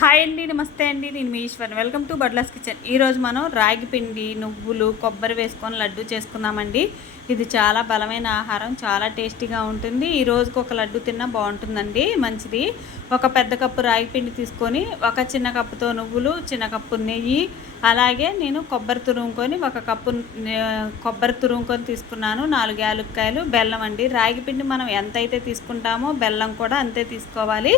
Hi అండి, నమస్తే అండి. నేను మీ ఈశ్వర్. వెల్కమ్ టు బడ్లాస్ కిచెన్. ఈరోజు మనం రాగి పిండి, నువ్వులు, కొబ్బరి వేసుకొని లడ్డు చేసుకుందామండి. ఇది చాలా బలమైన ఆహారం, చాలా టేస్టీగా ఉంటుంది. ఈ రోజుకి ఒక లడ్డు తిన్నా బాగుంటుందండి, మంచిది. ఒక పెద్ద కప్పు రాగి పిండి తీసుకొని, ఒక చిన్న కప్పుతో నువ్వులు, చిన్న కప్పు నెయ్యి, అలాగే నేను కొబ్బరి తురుముకొని ఒక కప్పు కొబ్బరి తురుముకొని తీసుకున్నాను. 4 యాలక్కాయలు, బెల్లం అండి. రాగి పిండి మనం ఎంతైతే తీసుకుంటామో బెల్లం కూడా అంతే తీసుకోవాలి.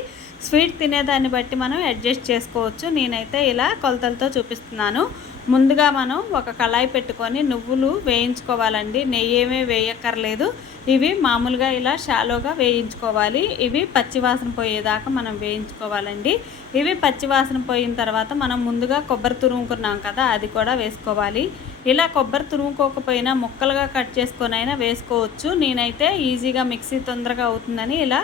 స్వీట్ తినేదాన్ని బట్టి మనం అడ్జస్ట్ చేసుకోవచ్చు. నేనైతే ఇలా కొలతలతో చూపిస్తున్నాను. ముందుగా మనం ఒక కళాయి పెట్టుకొని నువ్వులు వేయించుకోవాలండి. నెయ్యి ఏమీ వేయక్కర్లేదు. ఇవి మామూలుగా ఇలా షాలోగా వేయించుకోవాలి. ఇవి పచ్చివాసన పోయేదాకా మనం వేయించుకోవాలండి. ఇవి పచ్చివాసన పోయిన తర్వాత మనం ముందుగా కొబ్బరి తురుముకున్నాం కదా, అది కూడా వేసుకోవాలి. ఇలా కొబ్బరి తురుముకోకపోయినా ముక్కలుగా కట్ చేసుకొని అయినా వేసుకోవచ్చు. నేనైతే ఈజీగా మిక్సీ తొందరగా అవుతుందని ఇలా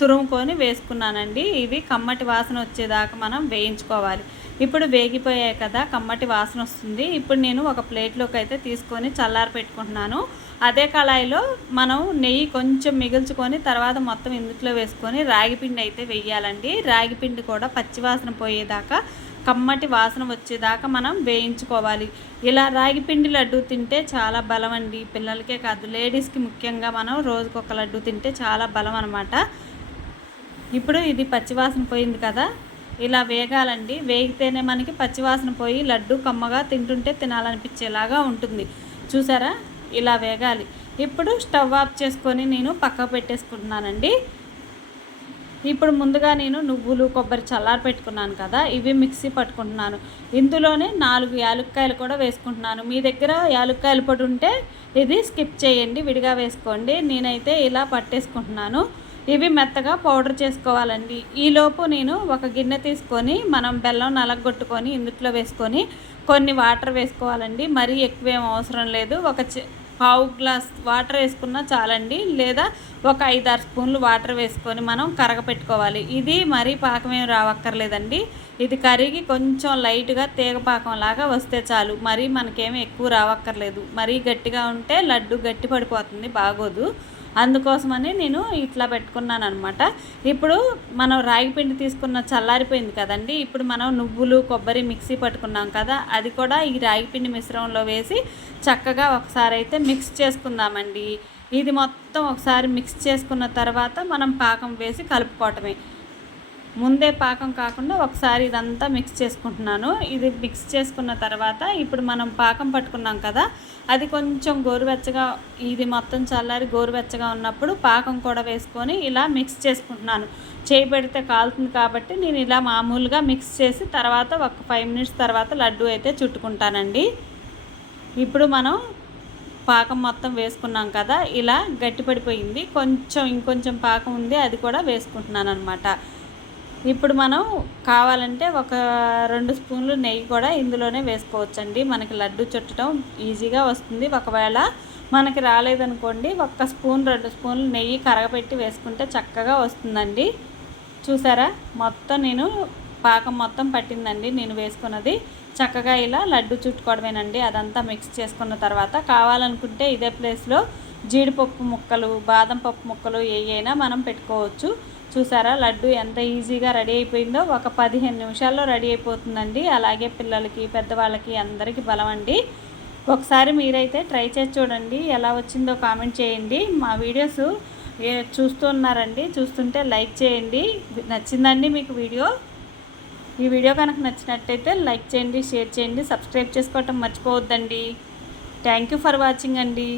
తురుముకొని వేసుకున్నానండి. ఇవి కమ్మటి వాసన వచ్చేదాకా మనం వేయించుకోవాలి. ఇప్పుడు వేగిపోయాయి కదా, కమ్మటి వాసన వస్తుంది. ఇప్పుడు నేను ఒక ప్లేట్లోకి అయితే తీసుకొని చల్లారి పెట్టుకుంటున్నాను. అదే కళాయిలో మనం నెయ్యి కొంచెం మిగుల్చుకొని తర్వాత మొత్తం ఇందులో వేసుకొని రాగిపిండి అయితే వేయాలండి. రాగిపిండి కూడా పచ్చివాసన పోయేదాకా, కమ్మటి వాసన వచ్చేదాకా మనం వేయించుకోవాలి. ఇలా రాగిపిండి లడ్డు తింటే చాలా బలం అండి. పిల్లలకే కాదు, లేడీస్కి ముఖ్యంగా మనం రోజుకొక లడ్డు తింటే చాలా బలం అనమాట. ఇప్పుడు ఇది పచ్చివాసన పోయింది కదా, ఇలా వేగాలండి. వేగితేనే మనకి పచ్చివాసన పోయి లడ్డు కమ్మగా తింటుంటే తినాలనిపించేలాగా ఉంటుంది. చూసారా, ఇలా వేగాలి. ఇప్పుడు స్టవ్ ఆఫ్ చేసుకొని నేను పక్కకు పెట్టేసుకుంటున్నానండి. ఇప్పుడు ముందుగా నేను నువ్వులు, కొబ్బరి చల్లారి పెట్టుకున్నాను కదా, ఇవి మిక్సీ పట్టుకుంటున్నాను. ఇందులోనే 4 యాలక్కాయలు కూడా వేసుకుంటున్నాను. మీ దగ్గర యాలక్కాయల పొడి ఉంటే ఇది స్కిప్ చేయండి, విడిగా వేసుకోండి. నేనైతే ఇలా పట్టేసుకుంటున్నాను. ఇవి మెత్తగా పౌడర్ చేసుకోవాలండి. ఈలోపు నేను ఒక గిన్నె తీసుకొని మనం బెల్లం నలగొట్టుకొని ఇందులో వేసుకొని కొన్ని వాటర్ వేసుకోవాలండి. మరీ ఎక్కువేం అవసరం లేదు. ఒక పావు గ్లాస్ వాటర్ వేసుకున్నా చాలండి, లేదా ఒక 5-6 స్పూన్లు వాటర్ వేసుకొని మనం కరగపెట్టుకోవాలి. ఇది మరీ పాకమేం రావక్కర్లేదండి. ఇది కరిగి కొంచెం లైట్గా తీగ పాకం లాగా వస్తే చాలు. మరీ మనకేమీ ఎక్కువ రావక్కర్లేదు. మరీ గట్టిగా ఉంటే లడ్డు గట్టి పడిపోతుంది, బాగోదు. అందుకోసమని నేను ఇట్లా పెట్టుకున్నాను అనమాట. ఇప్పుడు మనం రాగి పిండి తీసుకున్న చల్లారిపోయింది కదండి. ఇప్పుడు మనం నువ్వులు, కొబ్బరి మిక్సీ పట్టుకున్నాం కదా, అది కూడా ఈ రాగి పిండి మిశ్రమంలో వేసి చక్కగా ఒకసారి అయితే మిక్స్ చేసుకుందామండి. ఇది మొత్తం ఒకసారి మిక్స్ చేసుకున్న తర్వాత మనం పాకం వేసి కలుపుకోవటమే. ముందే పాకం కాకుండా ఒకసారి ఇదంతా మిక్స్ చేసుకుంటున్నాను. ఇది మిక్స్ చేసుకున్న తర్వాత ఇప్పుడు మనం పాకం పట్టుకున్నాం కదా, అది కొంచెం గోరువెచ్చగా, ఇది మొత్తం చల్లారి గోరువెచ్చగా ఉన్నప్పుడు పాకం కూడా వేసుకొని ఇలా మిక్స్ చేసుకుంటున్నాను. చేయి పెడితే కాలుతుంది కాబట్టి నేను ఇలా మామూలుగా మిక్స్ చేసి తర్వాత ఒక 5 మినిట్స్ తర్వాత లడ్డు అయితే చుట్టుకుంటానండి. ఇప్పుడు మనం పాకం మొత్తం వేసుకున్నాం కదా, ఇలా గట్టిపడిపోయింది. ఇంకొంచెం పాకం ఉంది, అది కూడా వేసుకుంటున్నాను అనమాట. ఇప్పుడు మనం కావాలంటే ఒక 2 స్పూన్లు నెయ్యి కూడా ఇందులోనే వేసుకోవచ్చండి. మనకి లడ్డు చుట్టడం ఈజీగా వస్తుంది. ఒకవేళ మనకి రాలేదనుకోండి, 1 స్పూన్ 2 స్పూన్లు నెయ్యి కరగపెట్టి వేసుకుంటే చక్కగా వస్తుందండి. చూసారా, మొత్తం నేను పాకం మొత్తం పట్టిందండి నేను వేసుకున్నది. చక్కగా ఇలా లడ్డు చుట్టుకోవడమేనండి. అదంతా మిక్స్ చేసుకున్న తర్వాత కావాలనుకుంటే ఇదే ప్లేస్లో జీడిపప్పు ముక్కలు, బాదం పప్పు ముక్కలు ఏవైనా మనం పెట్టుకోవచ్చు. చూసారా, లడ్డు ఎంత ఈజీగా రెడీ అయిపోయిందో. ఒక 15 నిమిషాల్లో రెడీ అయిపోతుందండి. అలాగే పిల్లలకి, పెద్దవాళ్ళకి అందరికీ బలం అండి. ఒకసారి మీరైతే ట్రై చేసి చూడండి, ఎలా వచ్చిందో కామెంట్ చేయండి. మా వీడియోస్ చూస్తున్నారండి, చూస్తుంటే లైక్ చేయండి. నచ్చిందండి మీకు వీడియో? ఈ వీడియో కనుక నచ్చినట్టయితే లైక్ చేయండి, షేర్ చేయండి, సబ్స్క్రైబ్ చేసుకోవటం మర్చిపోవద్దండి. థ్యాంక్ యూ ఫర్ వాచింగ్ అండి.